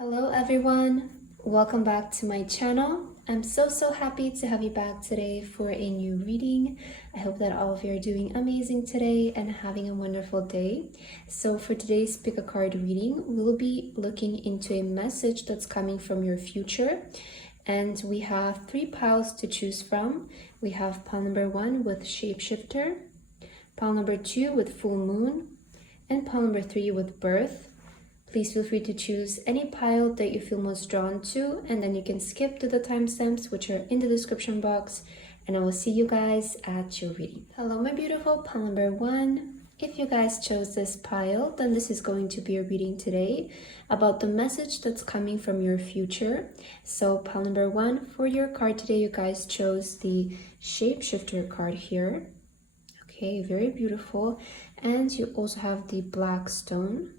Hello everyone, welcome back to my channel. I'm so happy to have you back today for a new reading. I hope that all of you are doing amazing today and having a wonderful day. So for today's pick a card reading, we'll be looking into a message that's coming from your future. And we have 3 piles to choose from. We have pile number 1 with shapeshifter, pile number 2 with full moon, and pile number 3 with birth. Please feel free to choose any pile that you feel most drawn to, and then you can skip to the timestamps which are in the description box, and I will see you guys at your reading. Hello my beautiful pile number 1. If you guys chose this pile, then this is going to be a reading today about the message that's coming from your future. So pile number 1, for your card today, you guys chose the shapeshifter card here. Okay, very beautiful. And you also have the black stone.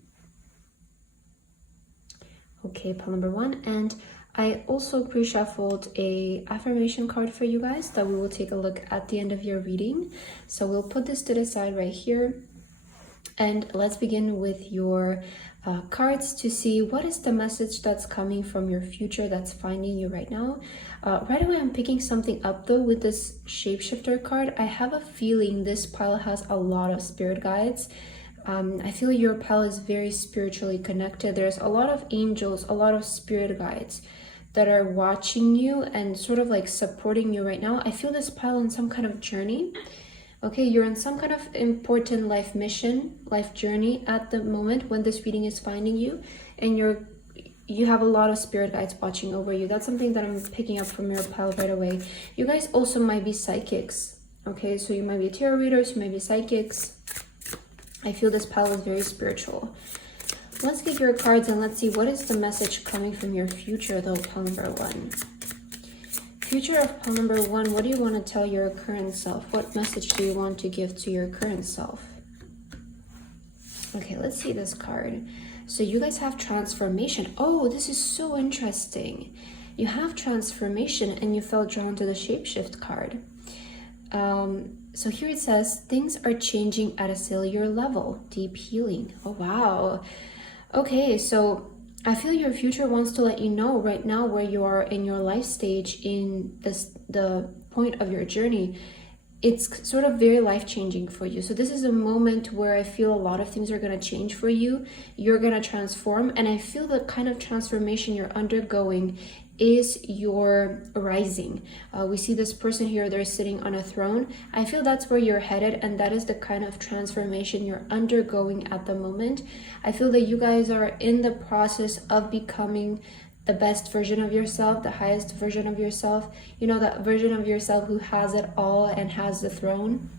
Okay, pile number 1, and I also pre-shuffled a affirmation card for you guys that we will take a look at the end of your reading. So we'll put this to the side right here, and let's begin with your cards to see what is the message that's coming from your future that's finding you right now. Right away, I'm picking something up though with this shapeshifter card. I have a feeling this pile has a lot of spirit guides. I feel your pile is very spiritually connected. There's a lot of angels, a lot of spirit guides that are watching you and sort of like supporting you right now. I feel this pile on some kind of journey. Okay, you're in some kind of important life mission, life journey at the moment when this reading is finding you, and you have a lot of spirit guides watching over you. That's something that I'm picking up from your pile right away. You guys also might be psychics. Okay, so you might be tarot readers, you might be psychics. I feel this pile is very spiritual. Let's get your cards and let's see what is the message coming from your future though, pile number 1. Future of pile number 1, what do you want to tell your current self? What message do you want to give to your current self? Okay, let's see this card. So you guys have transformation. Oh, this is so interesting. You have transformation and you felt drawn to the shapeshift card. So here it says, things are changing at a cellular level, deep healing. Oh, wow. Okay, so I feel your future wants to let you know right now where you are in your life stage, in the point of your journey. It's sort of very life-changing for you. So this is a moment where I feel a lot of things are going to change for you. You're going to transform, and I feel the kind of transformation you're undergoing is your rising. We see this person here, they're sitting on a throne. I feel that's where you're headed, and that is the kind of transformation you're undergoing at the moment. I feel that you guys are in the process of becoming the best version of yourself, the highest version of yourself. You know, that version of yourself who has it all and has the throne.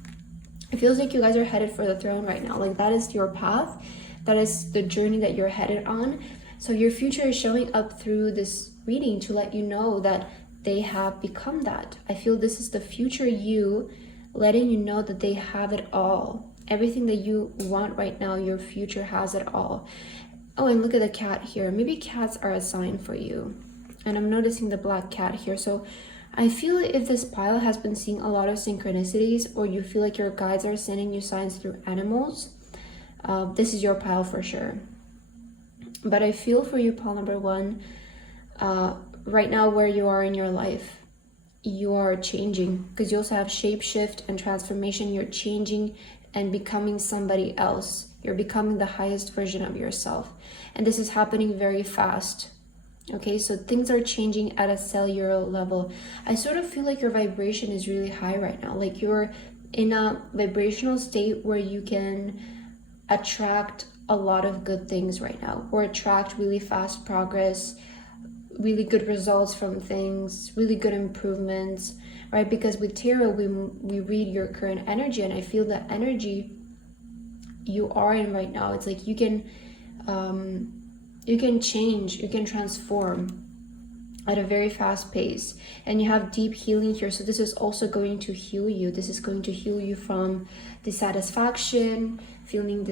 It feels like you guys are headed for the throne right now. Like that is your path. That is the journey that you're headed on. So your future is showing up through this reading to let you know that they have become that. I feel this is the future you letting you know that they have it all. Everything that you want right now, your future has it all. Oh, and look at the cat here. Maybe cats are a sign for you. And I'm noticing the black cat here. So I feel if this pile has been seeing a lot of synchronicities, or you feel like your guides are sending you signs through animals, this is your pile for sure. But I feel for you, pile number 1, right now where you are in your life, you are changing, because you also have shapeshift and transformation. You're changing and becoming somebody else. You're becoming the highest version of yourself, and this is happening very fast. Okay, so things are changing at a cellular level. I sort of feel like your vibration is really high right now, like you're in a vibrational state where you can attract a lot of good things right now, or attract really fast progress, really good results from things, really good improvements, right? Because with tarot, we read your current energy, and I feel the energy you are in right now, it's like you can change, you can transform at a very fast pace, and you have deep healing here. So this is also going to heal you. This is going to heal you from dissatisfaction, feeling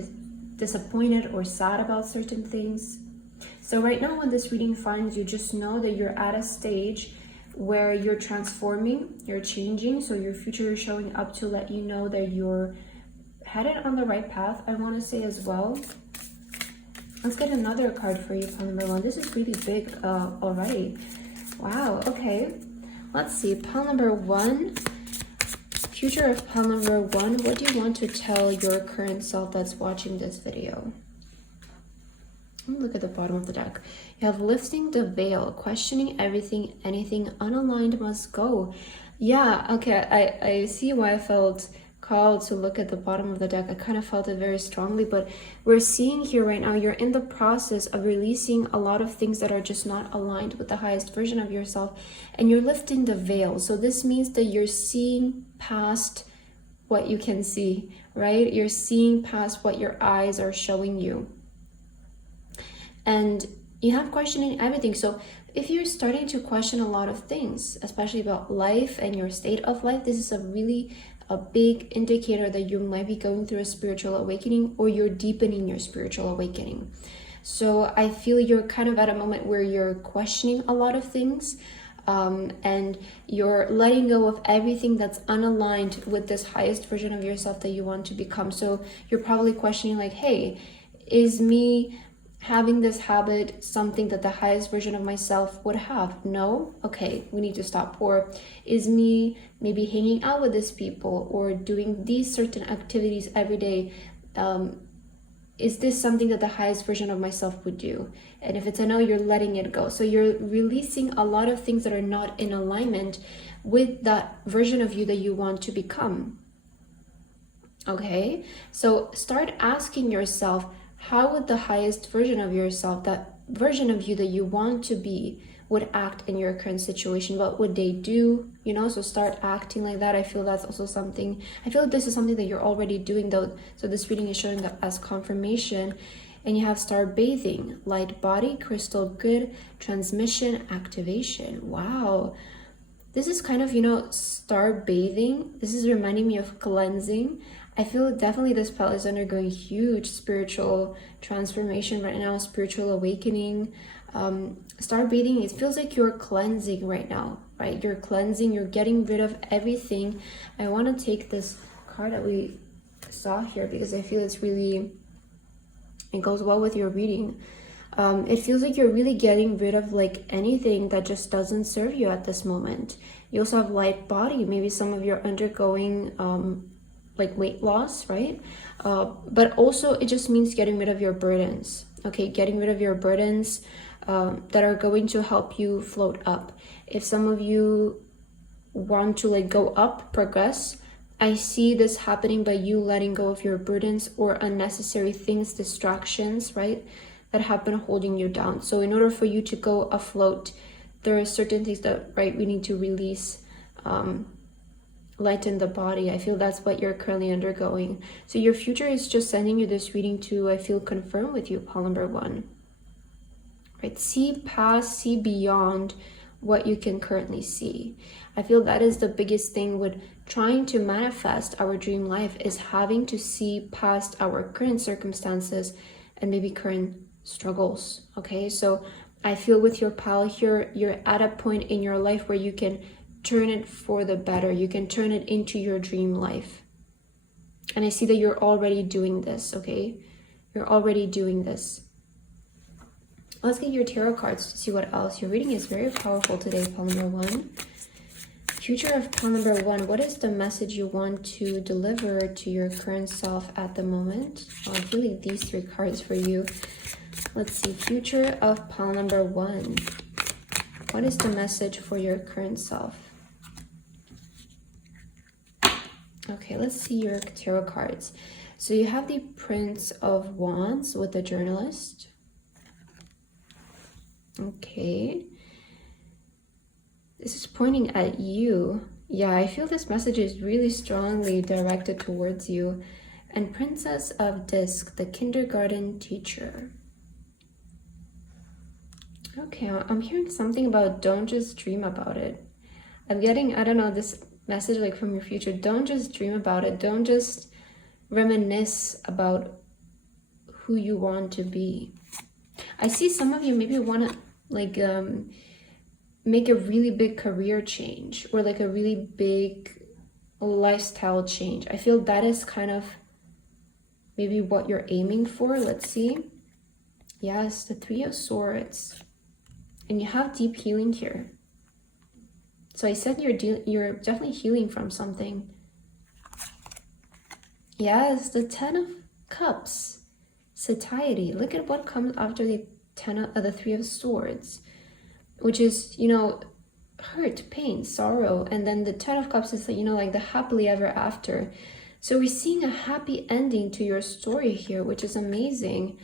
disappointed or sad about certain things. So right now when this reading finds you, just know that you're at a stage where you're transforming, you're changing. So your future is showing up to let you know that you're headed on the right path, I want to say as well. Let's get another card for you, pile number 1. This is really big already. Wow, okay. Let's see, pile number 1. Future of pile number 1. What do you want to tell your current self that's watching this video? Let me look at the bottom of the deck. You have lifting the veil, questioning everything, anything unaligned must go. Yeah, okay, I see why I felt called to look at the bottom of the deck. I kind of felt it very strongly, but we're seeing here right now, you're in the process of releasing a lot of things that are just not aligned with the highest version of yourself, and you're lifting the veil. So this means that you're seeing past what you can see, right? You're seeing past what your eyes are showing you. And you have questioning everything. So if you're starting to question a lot of things, especially about life and your state of life, this is a big indicator that you might be going through a spiritual awakening, or you're deepening your spiritual awakening. So I feel you're kind of at a moment where you're questioning a lot of things, and you're letting go of everything that's unaligned with this highest version of yourself that you want to become. So you're probably questioning like, hey, is me having this habit something that the highest version of myself would have? No? Okay, we need to stop. Or is me maybe hanging out with these people or doing these certain activities every day, is this something that the highest version of myself would do? And if it's a no, you're letting it go. So you're releasing a lot of things that are not in alignment with that version of you that you want to become. Okay, so start asking yourself, how would the highest version of yourself, that version of you that you want to be, would act in your current situation? What would they do? You know, so start acting like that. I feel that's also something, I feel like this is something that you're already doing though. So this reading is showing up as confirmation. And you have start bathing, light body, crystal grid, transmission, activation. Wow. This is kind of, you know, start bathing. This is reminding me of cleansing. I feel definitely this pal is undergoing huge spiritual transformation right now, spiritual awakening. Start bathing, it feels like you're cleansing right now, right? You're cleansing, you're getting rid of everything. I want to take this card that we saw here because I feel it's really, it goes well with your reading. It feels like you're really getting rid of like anything that just doesn't serve you at this moment. You also have light body. Maybe some of you are undergoing like weight loss, right? But also it just means getting rid of your burdens. Okay, getting rid of your burdens that are going to help you float up. If some of you want to like go up, progress, I see this happening by you letting go of your burdens or unnecessary things, distractions, right? That have been holding you down. So in order for you to go afloat, there are certain things that, right, we need to release, lighten the body. I feel that's what you're currently undergoing. So your future is just sending you this reading to, I feel, confirm with you, pile number 1. Right? See past, see beyond what you can currently see. I feel that is the biggest thing with trying to manifest our dream life, is having to see past our current circumstances and maybe current struggles. Okay, so I feel with your pile here, you're at a point in your life where you can turn it for the better. You can turn it into your dream life. And I see that you're already doing this, okay? You're already doing this. Let's get your tarot cards to see what else. Your reading is very powerful today, pile number 1. Future of pile number 1. What is the message you want to deliver to your current self at the moment? Oh, I'm feeling these 3 cards for you. Let's see. Future of pile number 1. What is the message for your current self? Okay, let's see your tarot cards. So you have the Prince of Wands with the Journalist. Okay. This is pointing at you. Yeah, I feel this message is really strongly directed towards you. And Princess of Disc, the kindergarten teacher. Okay, I'm hearing something about don't just dream about it. I'm getting, I don't know, this message like from your future. Don't just dream about it. Don't just reminisce about who you want to be. I see some of you maybe want to like make a really big career change or like a really big lifestyle change. I feel that is kind of maybe what you're aiming for. Let's see. Yes, the Three of Swords. And you have deep healing here. So I said you're definitely healing from something. Yes, the Ten of Cups. Satiety. Look at what comes after the Three of Swords, which is, you know, hurt, pain, sorrow. And then the Ten of Cups is, you know, like the happily ever after. So we're seeing a happy ending to your story here, which is amazing.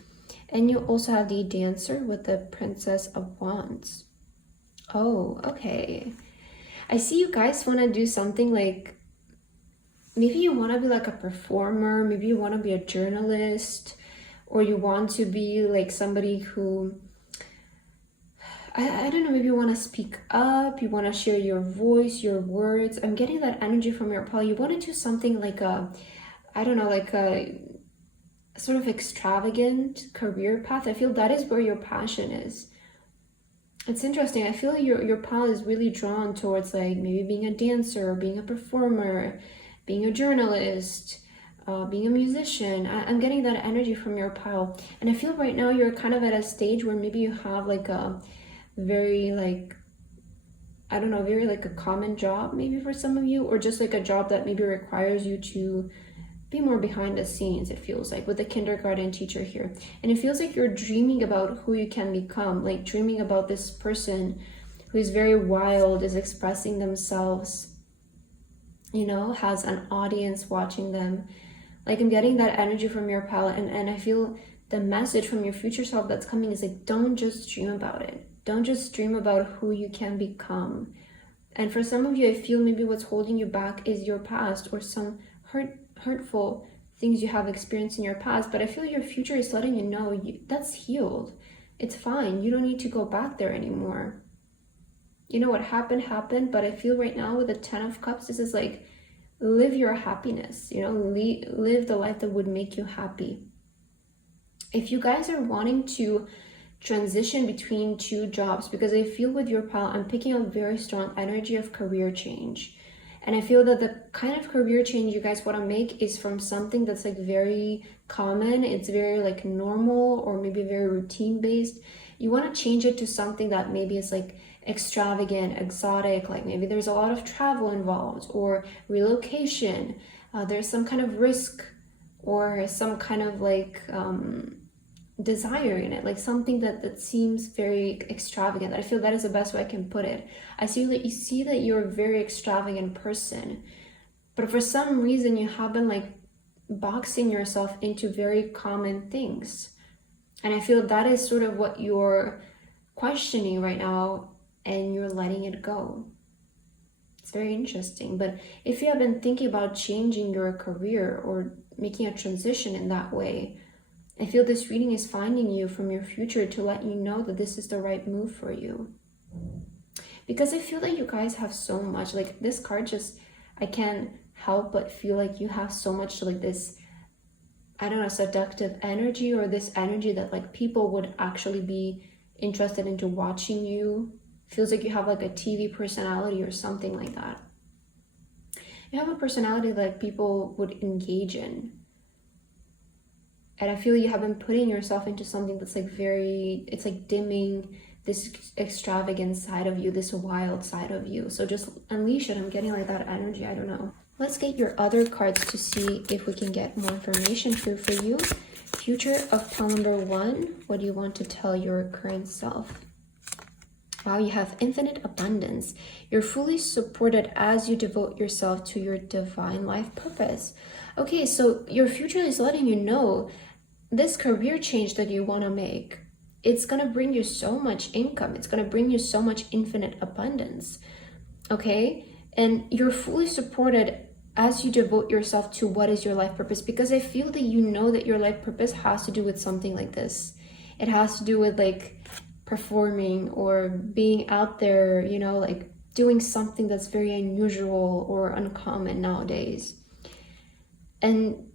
And you also have the Dancer with the Princess of Wands. Oh, okay. I see you guys want to do something like, maybe you want to be like a performer, maybe you want to be a journalist, or you want to be like somebody who, I don't know, maybe you want to speak up, you want to share your voice, your words. I'm getting that energy from your pal. You want to do something like a, I don't know, like a sort of extravagant career path. I feel that is where your passion is. It's interesting. I feel your pal is really drawn towards like maybe being a dancer, being a performer, being a journalist, being a musician. I'm getting that energy from your pal. And I feel right now you're kind of at a stage where maybe you have like a very like, I don't know, very like a common job maybe for some of you, or just like a job that maybe requires you to be more behind the scenes, it feels like, with the kindergarten teacher here. And it feels like you're dreaming about who you can become, like dreaming about this person who is very wild, is expressing themselves, you know, has an audience watching them. Like, I'm getting that energy from your pal, and I feel the message from your future self that's coming is like, don't just dream about it. Don't just dream about who you can become. And for some of you, I feel maybe what's holding you back is your past or some hurtful things you have experienced in your past. But I feel your future is letting you know that's healed. It's fine. You don't need to go back there anymore. You know, what happened, but I feel right now with the Ten of Cups, this is like, live your happiness, you know, live the life that would make you happy. If you guys are wanting to transition between two jobs, because I feel with your pal, I'm picking up very strong energy of career change. And I feel that the kind of career change you guys want to make is from something that's like very common, it's very like normal, or maybe very routine based. You want to change it to something that maybe is like extravagant, exotic, like maybe there's a lot of travel involved, or relocation, there's some kind of risk, or some kind of like desire in it, like something that seems very extravagant. I feel that is the best way I can put it. I see that you see that you're a very extravagant person, but for some reason you have been like boxing yourself into very common things. And I feel that is sort of what you're questioning right now, and you're letting it go. It's very interesting. But if you have been thinking about changing your career or making a transition in that way, I feel this reading is finding you from your future to let you know that this is the right move for you. Because I feel that you guys have so much, like this card just, I can't help but feel like you have so much like this, I don't know, seductive energy, or this energy that like people would actually be interested into watching you. Feels like you have like a TV personality or something like that. You have a personality that people would engage in. And I feel you have been putting yourself into something that's like very, it's like dimming this extravagant side of you, this wild side of you. So just unleash it. I'm getting like that energy. I don't know. Let's get your other cards to see if we can get more information here for you. Future of pile number 1. What do you want to tell your current self? Wow, you have infinite abundance. You're fully supported as you devote yourself to your divine life purpose. Okay, so your future is letting you know this career change that you want to make, it's going to bring you so much income. It's going to bring you so much infinite abundance. Okay? And you're fully supported as you devote yourself to what is your life purpose, because I feel that you know that your life purpose has to do with something like this. It has to do with like performing or being out there, you know, like doing something that's very unusual or uncommon nowadays. And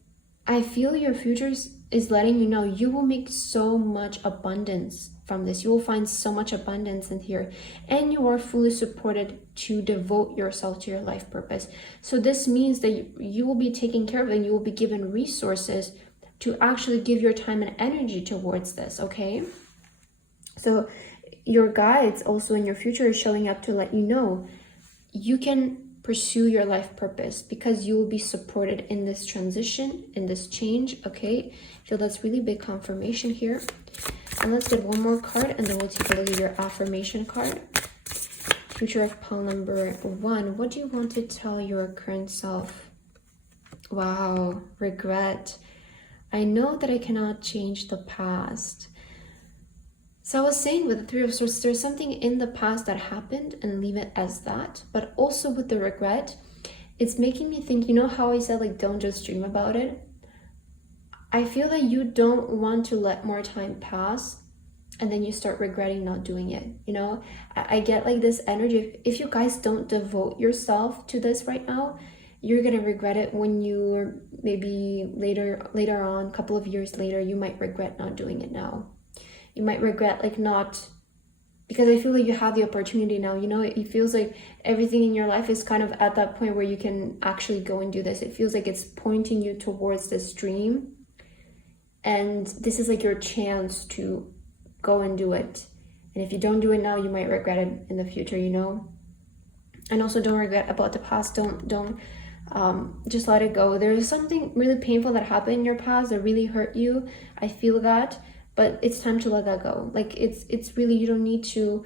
I feel your future is letting you know you will make so much abundance from this. You will find so much abundance in here, and you are fully supported to devote yourself to your life purpose. So this means that you will be taken care of, and you will be given resources to actually give your time and energy towards this, okay? So your guides also in your future is showing up to let you know you can pursue your life purpose because you will be supported in this transition, in this change, okay? I feel that's really big confirmation here. And let's get one more card and then we'll take a look at your affirmation card. Future of pile number 1. What do you want to tell your current self? Wow, regret. I know that I cannot change the past. So I was saying with the Three of Swords, there's something in the past that happened and leave it as that. But also with the regret, it's making me think, you know how I said like don't just dream about it? I feel that you don't want to let more time pass and then you start regretting not doing it, you know? I get like this energy. If you guys don't devote yourself to this right now, you're gonna regret it when you're maybe later on, a couple of years later, you might regret not doing it now. You might regret like not, because I feel like you have the opportunity now, you know, it feels like everything in your life is kind of at that point where you can actually go and do this. It feels like it's pointing you towards this dream. And this is like your chance to go and do it. And if you don't do it now, you might regret it in the future, you know? And also don't regret about the past. Don't just let it go. There's something really painful that happened in your past that really hurt you. I feel that, but it's time to let that go. Like it's really, you don't need to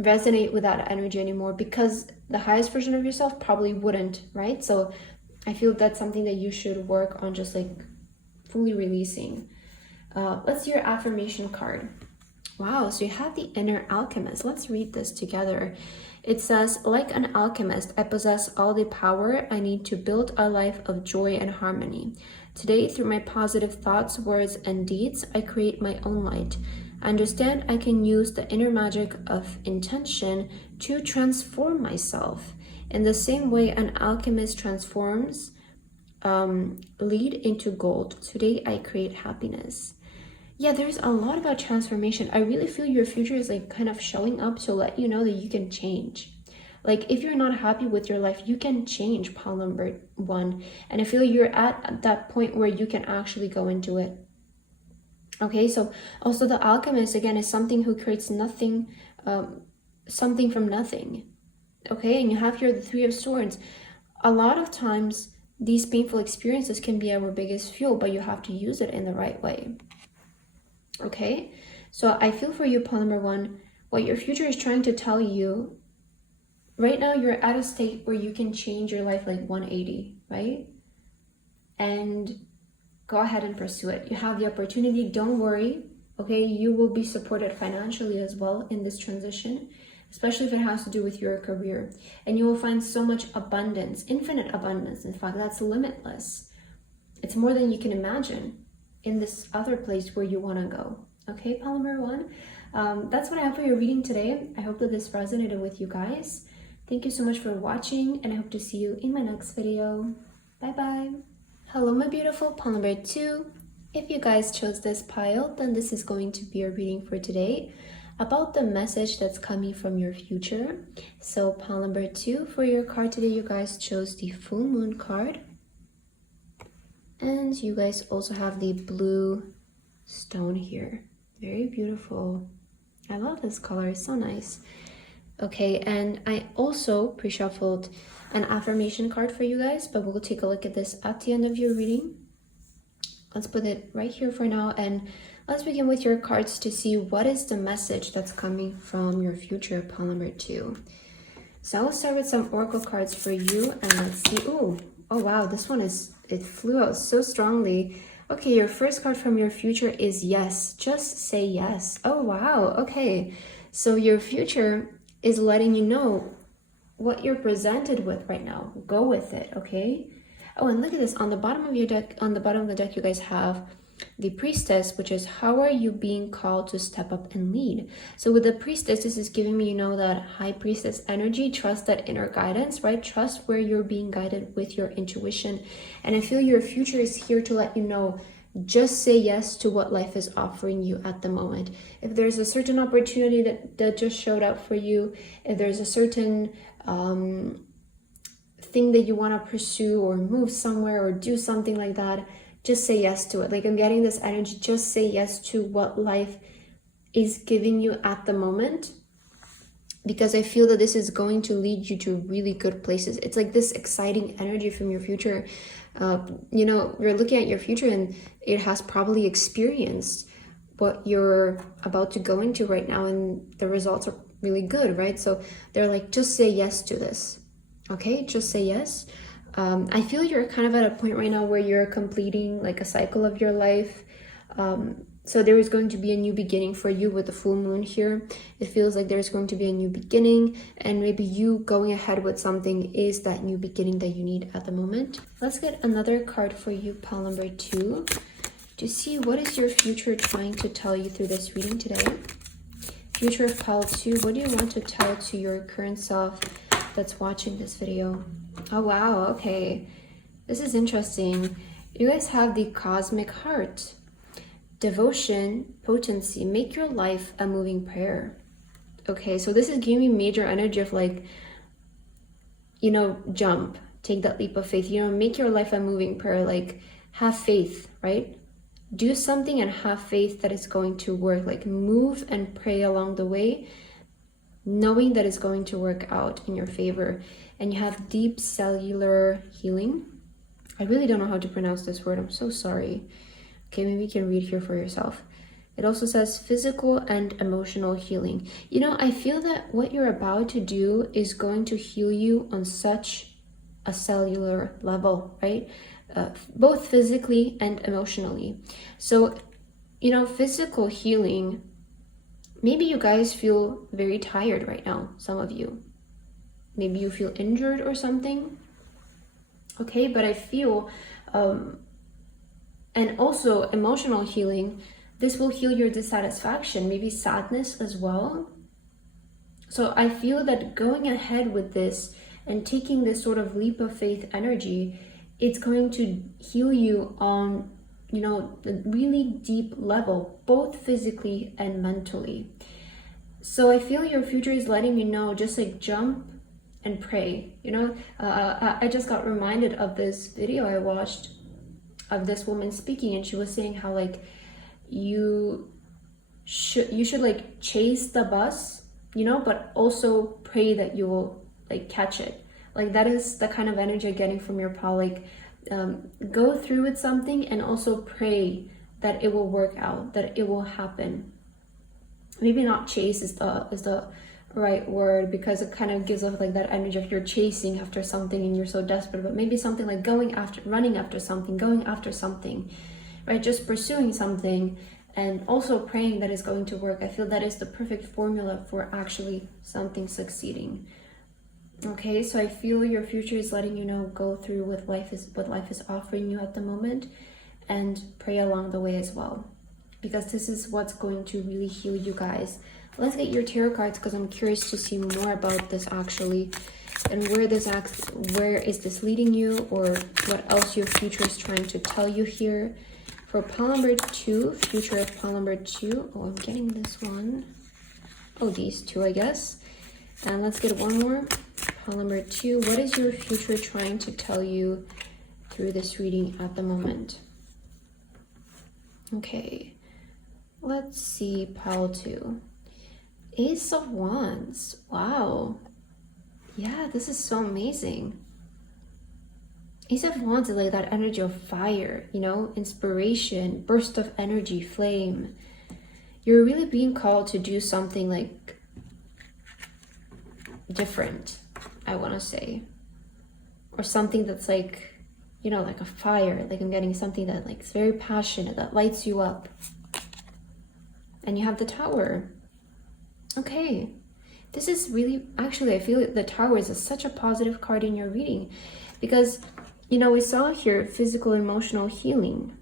resonate with that energy anymore because the highest version of yourself probably wouldn't, right? So I feel that's something that you should work on, just like fully releasing. Let's do your affirmation card. Wow, so you have the inner alchemist. Let's read this together. It says, like an alchemist, I possess all the power I need to build a life of joy and harmony. Today, through my positive thoughts, words, and deeds, I create my own light. I understand I can use the inner magic of intention to transform myself. In the same way an alchemist transforms lead into gold. Today, I create happiness. Yeah, there's a lot about transformation. I really feel your future is like kind of showing up to let you know that you can change. Like if you're not happy with your life, you can change, pile number 1. And I feel you're at that point where you can actually go and do it. Okay, so also the alchemist, again, is something who creates nothing, something from nothing. Okay, and you have here the Three of Swords. A lot of times, these painful experiences can be our biggest fuel, but you have to use it in the right way. Okay, so I feel for you, pile number 1, what your future is trying to tell you. Right now, you're at a state where you can change your life like 180, right? And go ahead and pursue it. You have the opportunity. Don't worry, okay? You will be supported financially as well in this transition, especially if it has to do with your career. And you will find so much abundance, infinite abundance. In fact, that's limitless. It's more than you can imagine in this other place where you want to go. Okay, pile number 1. That's what I have for your reading today. I hope that this resonated with you guys. Thank you so much for watching, and I hope to see you in my next video. Bye-bye. Hello, my beautiful pile number 2. If you guys chose this pile, then this is going to be your reading for today about the message that's coming from your future. So pile number 2 for your card today, you guys chose the full moon card. And you guys also have the blue stone here. Very beautiful. I love this color, it's so nice. Okay, and I also pre-shuffled an affirmation card for you guys, but we'll take a look at this at the end of your reading. Let's put it right here for now, and let's begin with your cards to see what is the message that's coming from your future, pile number 2. So I'll start with some oracle cards for you, and let's see. Ooh, oh wow, this one it flew out so strongly. Okay, your first card from your future is yes. Just say yes. Oh wow, okay. So your future is letting you know what you're presented with right now. Go with it, okay? Oh, and look at this. On the bottom of your deck, on the bottom of the deck, you guys have the Priestess, which is how are you being called to step up and lead? So with the Priestess, this is giving me, you know, that High Priestess energy. Trust that inner guidance, right? Trust where you're being guided with your intuition. And I feel your future is here to let you know, just say yes to what life is offering you at the moment. If there's a certain opportunity that just showed up for you, if there's a certain thing that you want to pursue or move somewhere or do something like that, just say yes to it. Like I'm getting this energy, just say yes to what life is giving you at the moment, because I feel that this is going to lead you to really good places. It's like this exciting energy from your future. You know, you're looking at your future and it has probably experienced what you're about to go into right now, and the results are really good, right? So they're like, just say yes to this. Okay, just say yes. I feel you're kind of at a point right now where you're completing like a cycle of your life. So there is going to be a new beginning for you with the full moon here. It feels like there's going to be a new beginning, and maybe you going ahead with something is that new beginning that you need at the moment. Let's get another card for you, pile number 2, to see what is your future trying to tell you through this reading today. Future of pile 2, what do you want to tell to your current self that's watching this video? Oh wow, okay, this is interesting. You guys have the cosmic heart, devotion, potency, make your life a moving prayer. Okay, so this is giving me major energy of like, you know, jump, take that leap of faith, you know, make your life a moving prayer. Like have faith, right? Do something and have faith that it's going to work. Like move and pray along the way, knowing that it's going to work out in your favor. And you have deep cellular healing. I really don't know how to pronounce this word, I'm so sorry. Okay, maybe you can read here for yourself. It also says physical and emotional healing. You know, I feel that what you're about to do is going to heal you on such a cellular level, right? Both physically and emotionally. So, you know, physical healing, maybe you guys feel very tired right now, some of you. Maybe you feel injured or something. Okay, but I feel, and also emotional healing, this will heal your dissatisfaction, maybe sadness as well. So I feel that going ahead with this and taking this sort of leap of faith energy, it's going to heal you on, you know, a really deep level, both physically and mentally. So I feel your future is letting you know, just like jump and pray. You know, I just got reminded of this video I watched of this woman speaking, and she was saying how like you should like chase the bus, you know, but also pray that you will like catch it. Like that is the kind of energy I'm getting from your pal. Like go through with something and also pray that it will work out, that it will happen. Maybe not chase is the right word, because it kind of gives off like that energy of you're chasing after something and you're so desperate, but maybe something like running after something, going after something, right? Just pursuing something and also praying that it's going to work. I feel that is the perfect formula for actually something succeeding. Okay, so I feel your future is letting you know, go through with what life is offering you at the moment, and pray along the way as well, because this is what's going to really heal you guys. Let's get your tarot cards, because I'm curious to see more about this actually, and where is this leading you, or what else your future is trying to tell you here. For pile number 2, future of pile number 2. Oh, I'm getting this one. Oh, these two, I guess. And let's get one more. Pile number 2. What is your future trying to tell you through this reading at the moment? Okay, let's see pile 2. Ace of Wands. Wow. Yeah, this is so amazing. Ace of Wands is like that energy of fire, you know, inspiration, burst of energy, flame. You're really being called to do something like different, I want to say, or something that's like, you know, like a fire. Like I'm getting something that like is very passionate, that lights you up. And you have the Tower. Okay, this is really, actually I feel the Tower is such a positive card in your reading, because, you know, we saw here physical, emotional healing.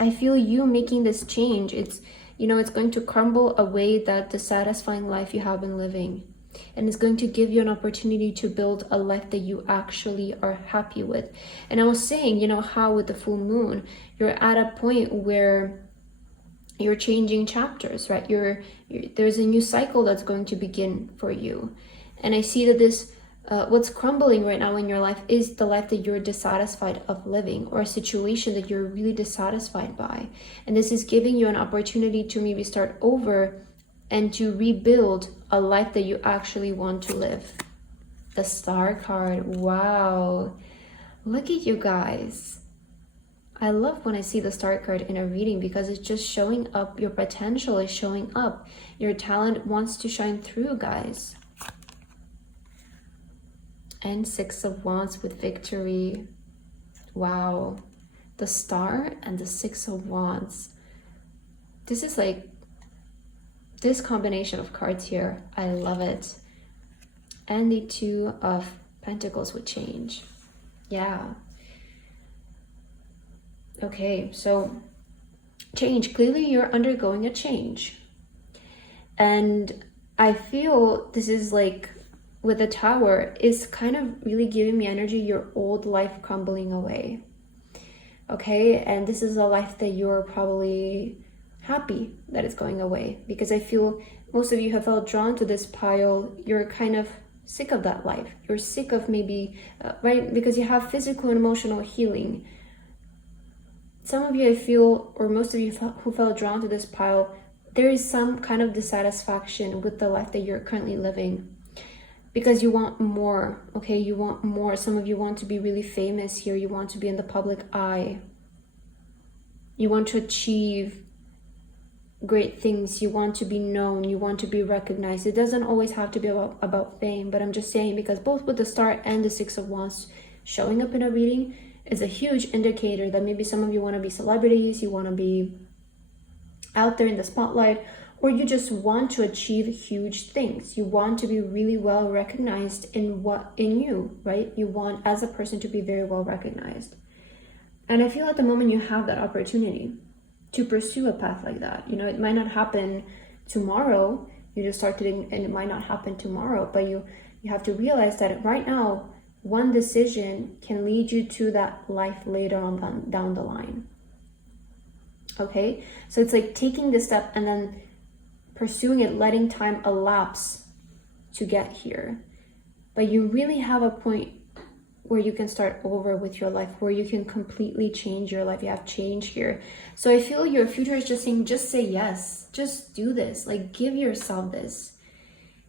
I feel you making this change, it's, you know, it's going to crumble away that dissatisfying life you have been living, and it's going to give you an opportunity to build a life that you actually are happy with. And I was saying, you know, how with the full moon, you're at a point where you're changing chapters, right? There's a new cycle that's going to begin for you. And I see that this what's crumbling right now in your life is the life that you're dissatisfied of living, or a situation that you're really dissatisfied by. And this is giving you an opportunity to maybe start over and to rebuild a life that you actually want to live. The Star card. Wow. Look at you guys. I love when I see the Star card in a reading, because it's just showing up. Your potential is showing up. Your talent wants to shine through, guys. And Six of Wands with victory. Wow. The Star and the Six of Wands. This is like, this combination of cards here, I love it. And the Two of Pentacles with change. Yeah. Okay, so change. Clearly you're undergoing a change. And I feel this is like, with the Tower, is kind of really giving me energy, your old life crumbling away. Okay, and this is a life that you're probably happy that it's going away, because I feel most of you have felt drawn to this pile. You're kind of sick of that life. You're sick of maybe, right, because you have physical and emotional healing. Some of you, I feel, or most of you who felt drawn to this pile, there is some kind of dissatisfaction with the life that you're currently living, because you want more. Okay, you want more. Some of you want to be really famous here. You want to be in the public eye. You want to achieve great things. You want to be known. You want to be recognized. It doesn't always have to be about fame, but I'm just saying, because both with the Star and the Six of Wands showing up in a reading is a huge indicator that maybe some of you want to be celebrities, you want to be out there in the spotlight, or you just want to achieve huge things. You want to be really well recognized in you, right? You want as a person to be very well recognized. And I feel at the moment you have that opportunity to pursue a path like that. You know, it might not happen tomorrow. You just started and it might not happen tomorrow, but you have to realize that right now, one decision can lead you to that life later on down the line. Okay, so it's like taking this step and then pursuing it, letting time elapse to get here. But you really have a point where you can start over with your life, where you can completely change your life. You have change here. So I feel your future is just saying, just say yes, just do this, like give yourself this.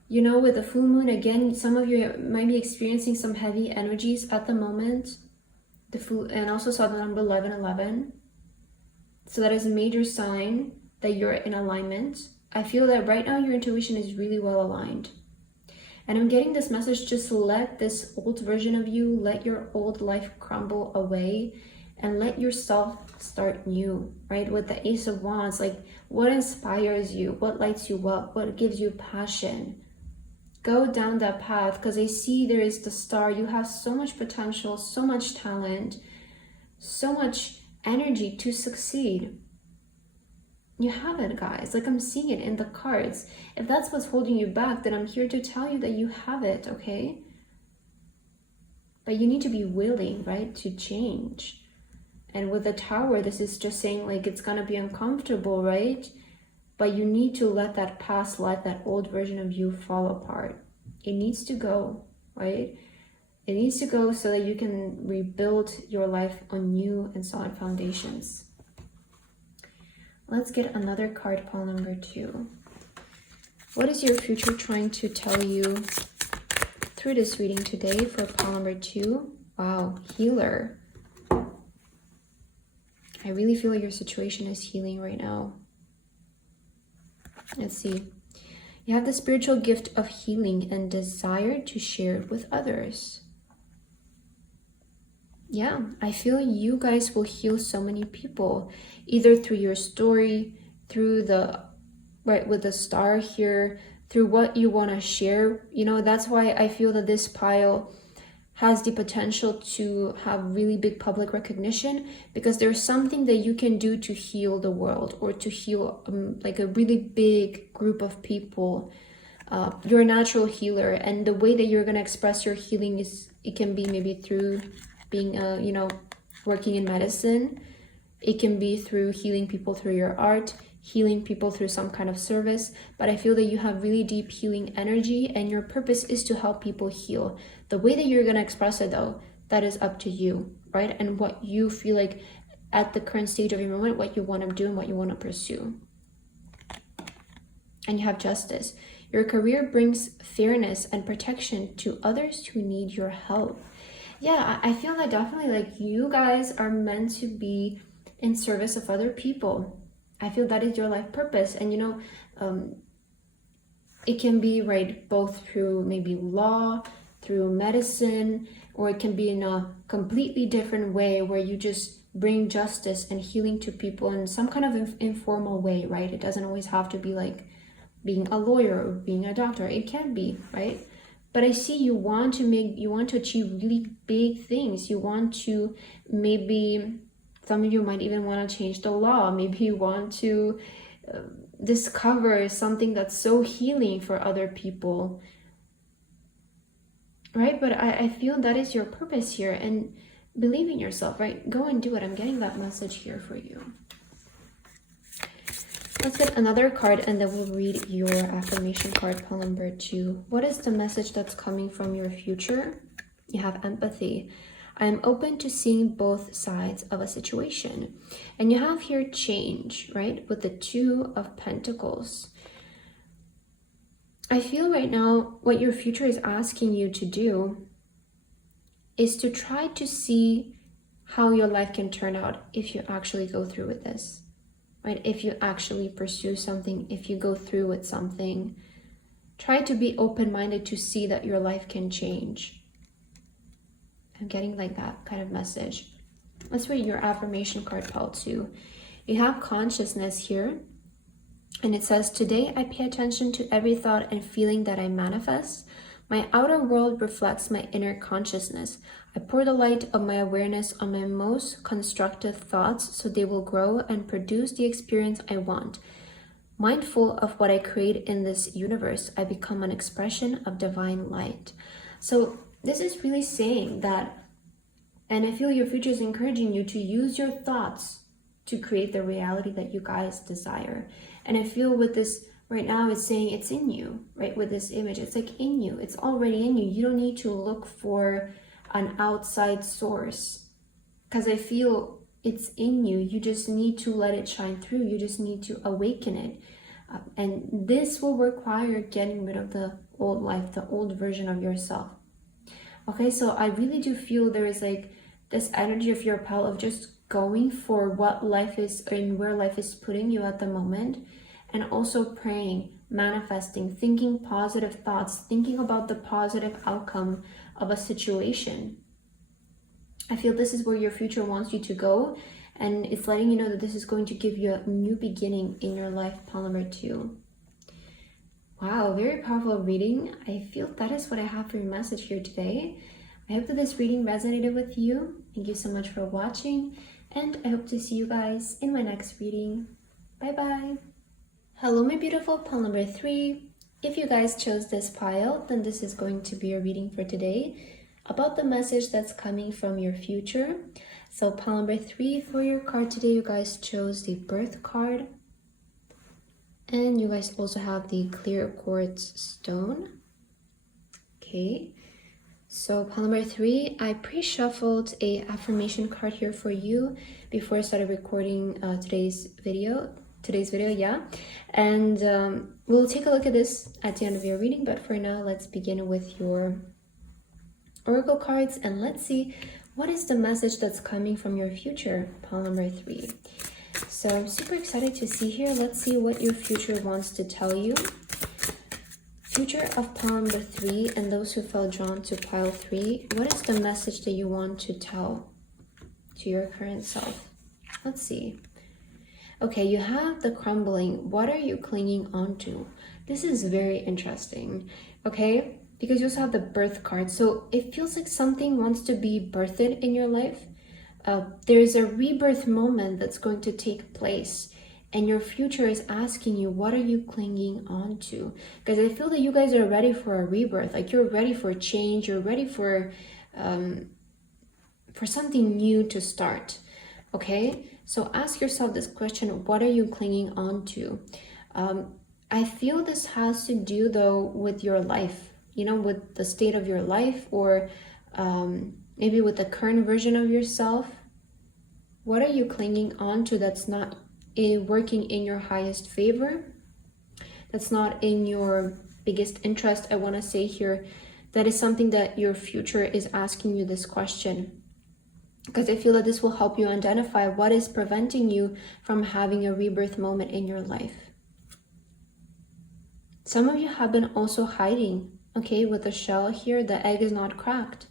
You know, with the full moon, again, some of you might be experiencing some heavy energies at the moment. The full, and also saw the number 1111. So that is a major sign that you're in alignment. I feel that right now your intuition is really well aligned. And I'm getting this message, just let this old version of you, let your old life crumble away and let yourself start new, right? With the Ace of Wands, like what inspires you? What lights you up? What gives you passion? Go down that path, because I see there is the Star. You have so much potential, so much talent, so much energy to succeed. You have it, guys. Like I'm seeing it in the cards. If that's what's holding you back, then I'm here to tell you that you have it, okay? But you need to be willing, right, to change. And with the Tower, this is just saying like it's gonna be uncomfortable, right? But you need to let that past life, that old version of you fall apart. It needs to go, right? It needs to go so that you can rebuild your life on new and solid foundations. Let's get another card, pile number 2. What is your future trying to tell you through this reading today for pile number 2? Wow, healer. I really feel like your situation is healing right now. Let's see. You have the spiritual gift of healing and desire to share it with others. Yeah, I feel you guys will heal so many people, either through your story, through the, right, with the Star here, through what you want to share. You know, that's why I feel that this pile has the potential to have really big public recognition, because there's something that you can do to heal the world, or to heal like a really big group of people. You're a natural healer, and the way that you're going to express your healing is, it can be maybe through being you know, working in medicine. It can be through healing people through your art. healing people through some kind of service, but I feel that you have really deep healing energy and your purpose is to help people heal. The way that you're going to express it though, that is up to you, right? And what you feel like at the current stage of your moment, what you want to do and what you want to pursue. And you have justice. Your career brings fairness and protection to others who need your help. Yeah, I feel that definitely like you guys are meant to be in service of other people. I feel that is your life purpose. And you know, it can be right both through maybe law, through medicine, or it can be in a completely different way where you just bring justice and healing to people in some kind of informal way, right? It doesn't always have to be like being a lawyer or being a doctor. It can be, right? But I see you want to achieve really big things. You want to, maybe some of you might even want to change the law. Maybe you want to discover something that's so healing for other people, right? But I feel that is your purpose here, and believe in yourself, right? Go and do it. I'm getting that message here for you. Let's get another card and then we'll read your affirmation card, pile number 2. What is the message that's coming from your future? You have empathy. I am open to seeing both sides of a situation. And you have here change, right? With the 2 of Pentacles. I feel right now what your future is asking you to do is to try to see how your life can turn out if you actually go through with this. Right? If you actually pursue something, if you go through with something, try to be open-minded to see that your life can change. I'm getting like that kind of message. Let's read your affirmation card, pile 2. You have consciousness here, and it says, today I pay attention to every thought and feeling that I manifest. My outer world reflects my inner consciousness. I pour the light of my awareness on my most constructive thoughts so they will grow and produce the experience I want. Mindful of what I create in this universe, I become an expression of divine light. So this is really saying that, and I feel your future is encouraging you to use your thoughts to create the reality that you guys desire. And I feel with this right now, it's saying it's in you, right? With this image, it's like in you. It's already in you. You don't need to look for an outside source, because I feel it's in you. You just need to let it shine through. You just need to awaken it. And this will require getting rid of the old life, the old version of yourself. Okay, so I really do feel there is like this energy of your pile of just going for what life is and where life is putting you at the moment. And also praying, manifesting, thinking positive thoughts, thinking about the positive outcome of a situation. I feel this is where your future wants you to go, and it's letting you know that this is going to give you a new beginning in your life, pile number 2. Wow, very powerful reading. I feel that is what I have for your message here today. I hope that this reading resonated with you. Thank you so much for watching, and I hope to see you guys in my next reading. Bye-bye. Hello, my beautiful pile number 3. If you guys chose this pile, then this is going to be your reading for today about the message that's coming from your future. So pile number 3 for your card today, you guys chose the birth card. And you guys also have the clear quartz stone. Okay. So pile number 3, I pre-shuffled a affirmation card here for you before I started recording today's video, yeah. And we'll take a look at this at the end of your reading, but for now, let's begin with your oracle cards and let's see what is the message that's coming from your future, pile number 3. So I'm super excited to see here. Let's see what your future wants to tell you. Future of pile number 3 and those who felt drawn to pile 3, what is the message that you want to tell to your current self? Let's see. Okay, you have the crumbling. What are you clinging on to? This is very interesting, okay? Because you also have the birth card. So it feels like something wants to be birthed in your life. There's a rebirth moment that's going to take place. And your future is asking you, what are you clinging on to? Because I feel that you guys are ready for a rebirth. Like you're ready for change. You're ready for something new to start. Okay, so ask yourself this question: what are you clinging on to? I feel this has to do though with your life, you know, with the state of your life, or maybe with the current version of yourself. What are you clinging on to that's not working in your highest favor? That's not in your biggest interest, I want to say here. That is something that your future is asking you this question. Because I feel that this will help you identify what is preventing you from having a rebirth moment in your life. Some of you have been also hiding, okay, with the shell here. The egg is not cracked.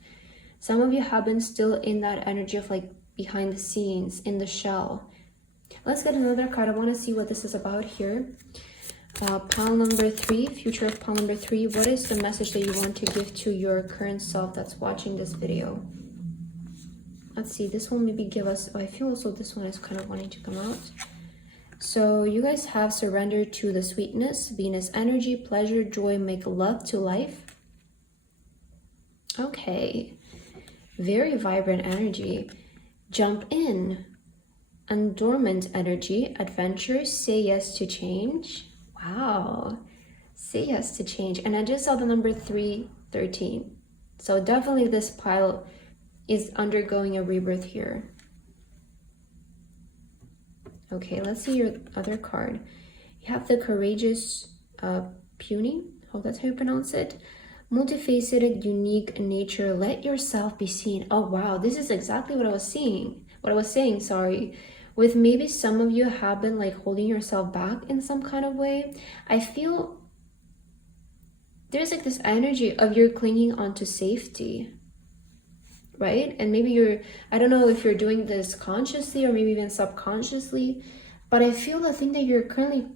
Some of you have been still in that energy of like behind the scenes, in the shell. Let's get another card. I want to see what this is about here. Pile number 3, future of pile number 3. What is the message that you want to give to your current self that's watching this video? Let's see, this will maybe give us, I feel also this one is kind of wanting to come out. So you guys have surrendered to the sweetness, Venus energy, pleasure, joy, make love to life. Okay, very vibrant energy. Jump in, undormant energy, adventure, say yes to change. Wow, say yes to change. And I just saw the number 313. So definitely this pile is undergoing a rebirth here. Okay, let's see your other card. You have the courageous puny, hope that's how you pronounce it. Multifaceted, unique nature, let yourself be seen. Oh wow, this is exactly what I was saying, sorry. With maybe some of you have been like holding yourself back in some kind of way. I feel there's like this energy of you're clinging onto safety, right? And maybe I don't know if you're doing this consciously or maybe even subconsciously, but I feel the thing that you're currently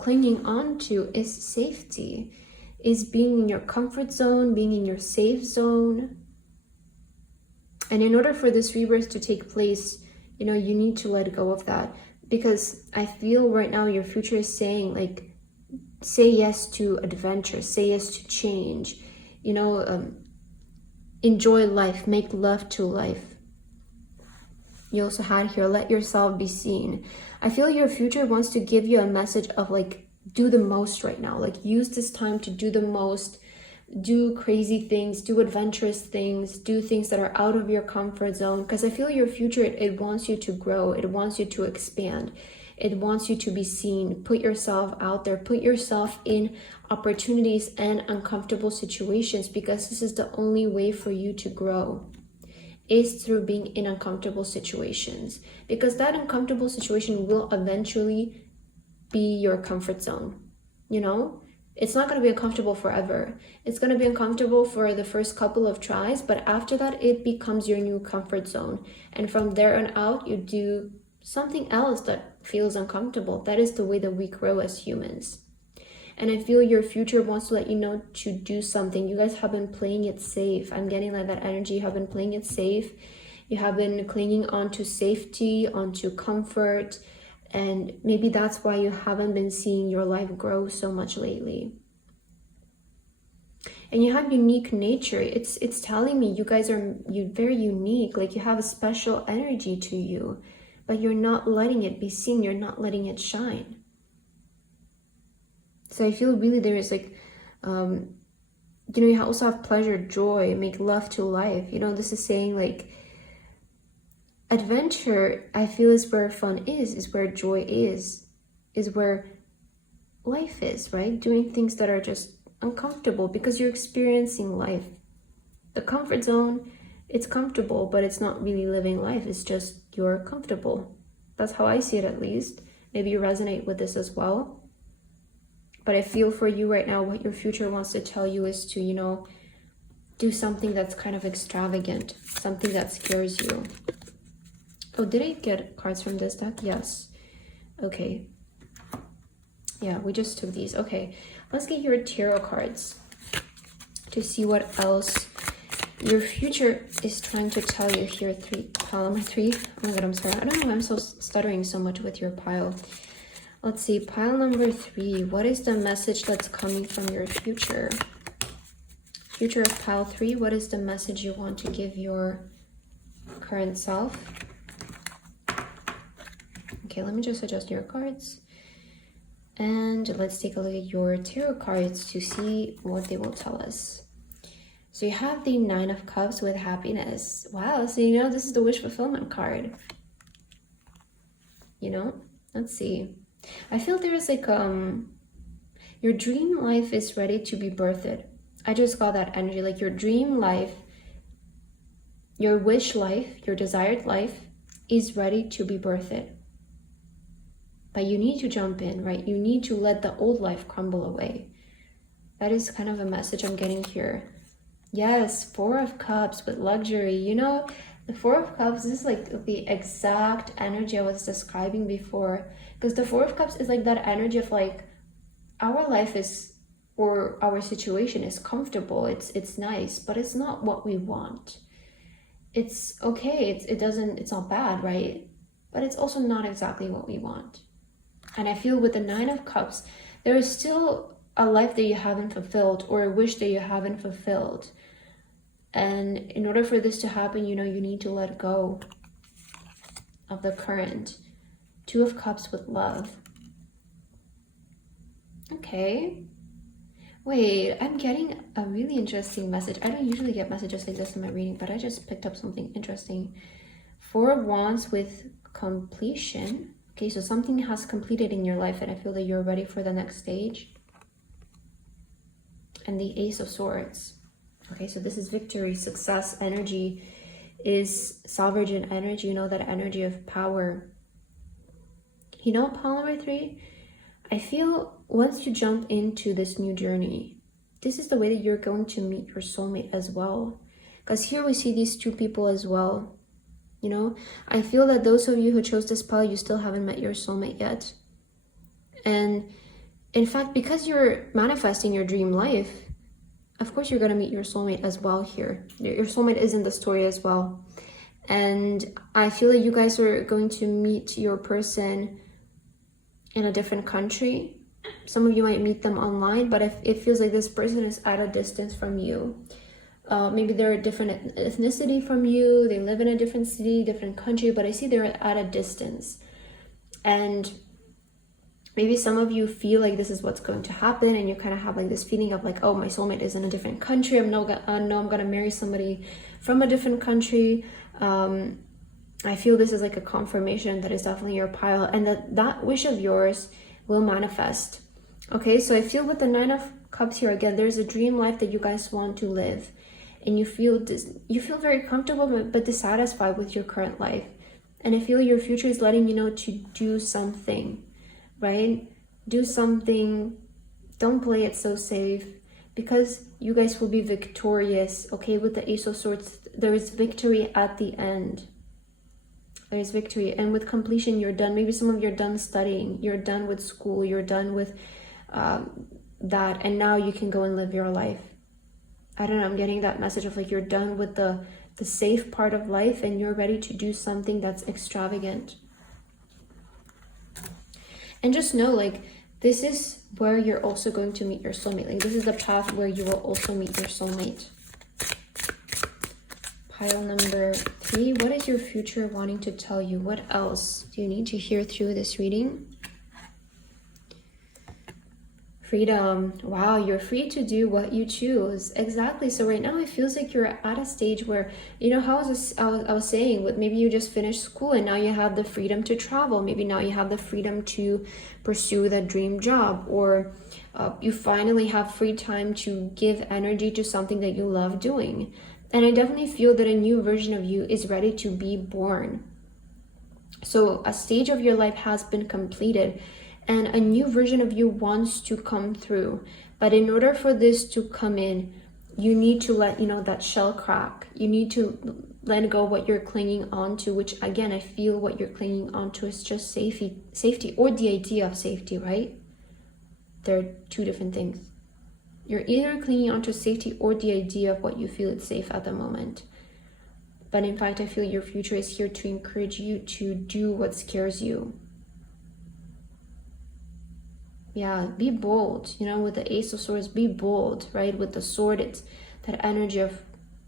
clinging on to is safety, is being in your comfort zone, being in your safe zone. And in order for this rebirth to take place, you know, you need to let go of that, because I feel right now your future is saying like, say yes to adventure, say yes to change, you know, enjoy life, make love to life. You also had here, let yourself be seen. I feel your future wants to give you a message of like, do the most right now, like use this time to do the most, do crazy things, do adventurous things, do things that are out of your comfort zone. Because I feel your future, it wants you to grow, it wants you to expand, it wants you to be seen. Put yourself out there, put yourself in opportunities and uncomfortable situations, because this is the only way for you to grow, is through being in uncomfortable situations, because that uncomfortable situation will eventually be your comfort zone. You know, it's not going to be uncomfortable forever. It's going to be uncomfortable for the first couple of tries, but after that it becomes your new comfort zone, and from there on out you do something else that feels uncomfortable. That is the way that we grow as humans. And I feel your future wants to let you know to do something. You guys have been playing it safe. I'm getting like that energy. You have been playing it safe. You have been clinging onto safety, onto comfort. And maybe that's why you haven't been seeing your life grow so much lately. And you have unique nature. It's telling me you guys are very unique. Like you have a special energy to you, but you're not letting it be seen. You're not letting it shine. So I feel really there is like, you know, you also have pleasure, joy, make love to life. You know, this is saying like, adventure, I feel, is where fun is where joy is where life is, right? Doing things that are just uncomfortable because you're experiencing life. The comfort zone, it's comfortable, but it's not really living life. It's just you're comfortable. That's how I see it, at least. Maybe you resonate with this as well. But I feel for you right now, what your future wants to tell you is to, you know, do something that's kind of extravagant, something that scares you. Oh, did I get cards from this deck? Yes. Okay. Yeah, we just took these. Okay, let's get your tarot cards to see what else your future is trying to tell you here. Pile number 3. Oh my god, I'm sorry. I don't know why I'm so stuttering so much with your pile. Let's see, pile number 3. What is the message that's coming from your future? Future of pile 3. What is the message you want to give your current self? Okay, let me just adjust your cards. And let's take a look at your tarot cards to see what they will tell us. So you have the Nine of Cups with happiness. Wow, so you know this is the wish fulfillment card. You know, let's see. I feel there's like your dream life is ready to be birthed. I just got that energy, like your dream life, your wish life, your desired life is ready to be birthed. But you need to jump in, right? You need to let the old life crumble away. That is kind of a message I'm getting here. Yes, Four of Cups with luxury. You know, the Four of Cups is like the exact energy I was describing before. Because the Four of Cups is like that energy of like, our life is, or our situation is comfortable. It's nice, but it's not what we want. It's okay. It's not bad, right? But it's also not exactly what we want. And I feel with the Nine of Cups, there is still a life that you haven't fulfilled or a wish that you haven't fulfilled. And in order for this to happen, you know, you need to let go of the current. Two of Cups with love. Okay. Wait, I'm getting a really interesting message. I don't usually get messages like this in my reading, but I just picked up something interesting. Four of Wands with completion. Okay, so something has completed in your life and I feel that you're ready for the next stage. And the Ace of Swords. Okay, so this is victory, success, energy is sovereign energy, you know, that energy of power. You know, pile number 3, I feel once you jump into this new journey, this is the way that you're going to meet your soulmate as well. Because here we see these two people as well. You know, I feel that those of you who chose this pile, you still haven't met your soulmate yet. And in fact, because you're manifesting your dream life, of course you're going to meet your soulmate as well here. Your soulmate is in the story as well. And I feel that you guys are going to meet your person in a different country. Some of you might meet them online, but it feels like this person is at a distance from you. Maybe they're a different ethnicity from you, they live in a different city, different country, but I see they're at a distance. And maybe some of you feel like this is what's going to happen, and you kind of have like this feeling of like, oh, my soulmate is in a different country. I'm gonna marry somebody from a different country. I feel this is like a confirmation that is definitely your pile, and that wish of yours will manifest. Okay, so I feel with the Nine of Cups here, again, there's a dream life that you guys want to live. And you feel very comfortable but dissatisfied with your current life. And I feel your future is letting you know to do something, right? Do something. Don't play it so safe, because you guys will be victorious. Okay, with the Ace of Swords, there is victory at the end. There is victory. And with completion, you're done. Maybe some of you are done studying. You're done with school. You're done with that. And now you can go and live your life. I don't know, I'm getting that message of like you're done with the safe part of life and you're ready to do something that's extravagant. And just know, like, this is where you're also going to meet your soulmate. Like, this is the path where you will also meet your soulmate. Pile number 3, what is your future wanting to tell you? What else do you need to hear through this reading? Freedom. Wow, you're free to do what you choose. Exactly. So right now it feels like you're at a stage where, you know, how I was saying, with maybe you just finished school and now you have the freedom to travel. Maybe now you have the freedom to pursue that dream job, or you finally have free time to give energy to something that you love doing. And I definitely feel that a new version of you is ready to be born. So a stage of your life has been completed, and a new version of you wants to come through. But in order for this to come in, you need to let, you know, that shell crack. You need to let go what you're clinging on to, which again, I feel what you're clinging on to is just safety, or the idea of safety, right? They're two different things. You're either clinging on to safety or the idea of what you feel is safe at the moment. But in fact, I feel your future is here to encourage you to do what scares you. Yeah, be bold, you know, with the Ace of Swords, be bold, right? With the sword, it's that energy of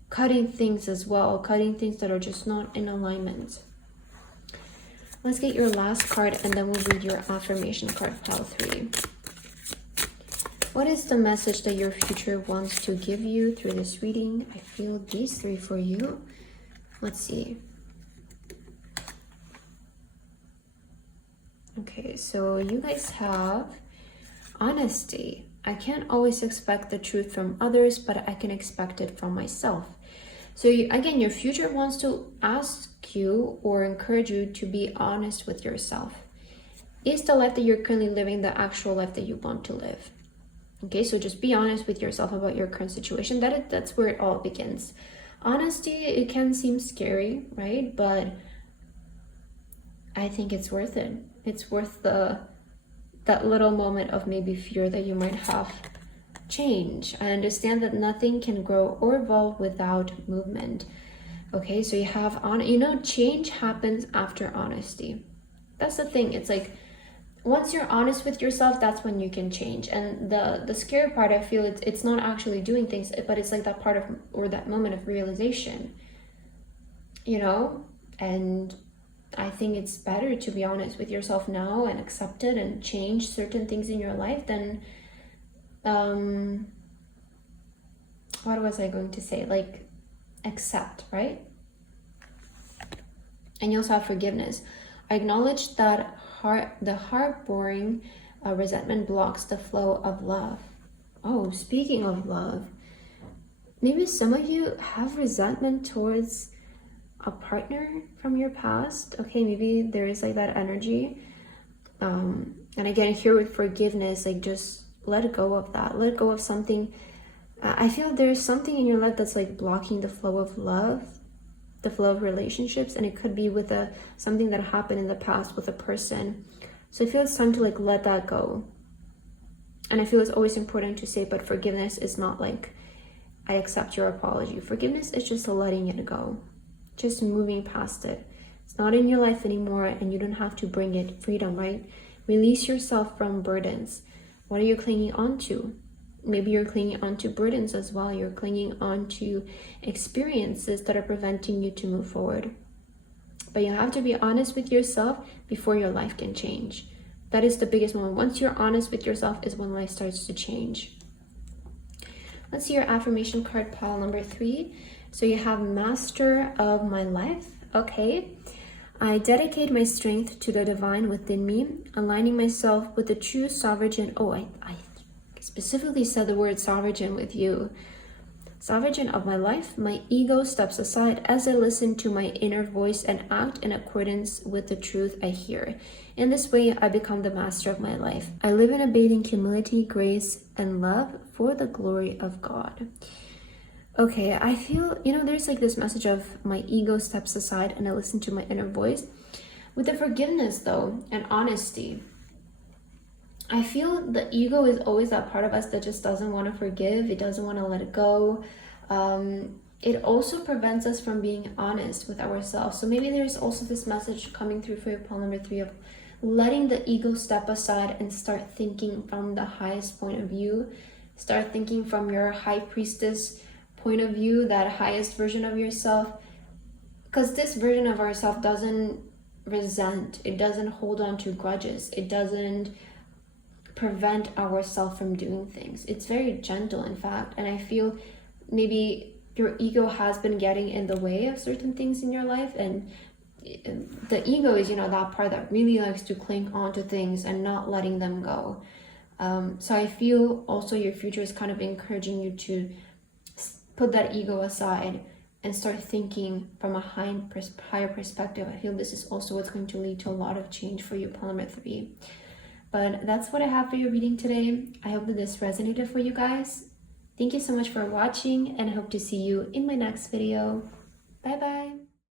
cutting things as well, cutting things that are just not in alignment. Let's get your last card and then we'll read your affirmation card, pile 3. What is the message that your future wants to give you through this reading? I feel these 3 for you. Let's see. Okay, so you guys have honesty. I can't always expect the truth from others, but I can expect it from myself. So again, your future wants to ask you or encourage you to be honest with yourself. Is the life that you're currently living the actual life that you want to live? Okay, so just be honest with yourself about your current situation. That's where it all begins. Honesty, it can seem scary, right? But I think it's worth it. It's worth that little moment of maybe fear that you might have. Change. I understand that nothing can grow or evolve without movement. Okay, so you have change happens after honesty. That's the thing. It's like once you're honest with yourself, that's when you can change. And the scary part, I feel it's not actually doing things, but it's like that part of, or that moment of realization, and I think it's better to be honest with yourself now and accept it and change certain things in your life than what was I going to say? Like, accept, right? And you also have forgiveness. I acknowledge that the harboring resentment blocks the flow of love. Oh, speaking of love, maybe some of you have resentment towards a partner from your past. Okay, maybe there is like that energy. And again, here with forgiveness, like just let go of that. Let go of something. I feel there's something in your life that's like blocking the flow of love, the flow of relationships, and it could be with something that happened in the past with a person. So I feel it's time to like let that go. And I feel it's always important to say, but forgiveness is not like I accept your apology. Forgiveness is just letting it go, just moving past it. It's not in your life anymore, and you don't have to bring it. Freedom, right? Release yourself from burdens. What are you clinging on to? Maybe you're clinging on to burdens as well. You're clinging on to experiences that are preventing you to move forward. But you have to be honest with yourself before your life can change. That is the biggest moment. Once you're honest with yourself is when life starts to change. Let's see your affirmation card, pile number 3. So you have Master of my life. Okay. I dedicate my strength to the divine within me, aligning myself with the true sovereign. Oh, I specifically said the word sovereign with you. Sovereign of my life, my ego steps aside as I listen to my inner voice and act in accordance with the truth I hear. In this way, I become the master of my life. I live in abating humility, grace, and love for the glory of God. Okay, I feel, there's like this message of my ego steps aside and I listen to my inner voice. With the forgiveness though, and honesty, I feel the ego is always that part of us that just doesn't want to forgive. It doesn't want to let it go. It also prevents us from being honest with ourselves. So maybe there's also this message coming through for your pile number 3 of letting the ego step aside and start thinking from the highest point of view. Start thinking from your high priestess point of view, that highest version of yourself. Because this version of ourself doesn't resent. It doesn't hold on to grudges. It doesn't prevent ourselves from doing things. It's very gentle, in fact. And I feel maybe your ego has been getting in the way of certain things in your life, and the ego is that part that really likes to cling on to things and not letting them go. So I feel also your future is kind of encouraging you to put that ego aside and start thinking from a higher perspective. I feel this is also what's going to lead to a lot of change for you, pile number 3. But that's what I have for your reading today. I hope that this resonated for you guys. Thank you so much for watching, and I hope to see you in my next video. Bye bye.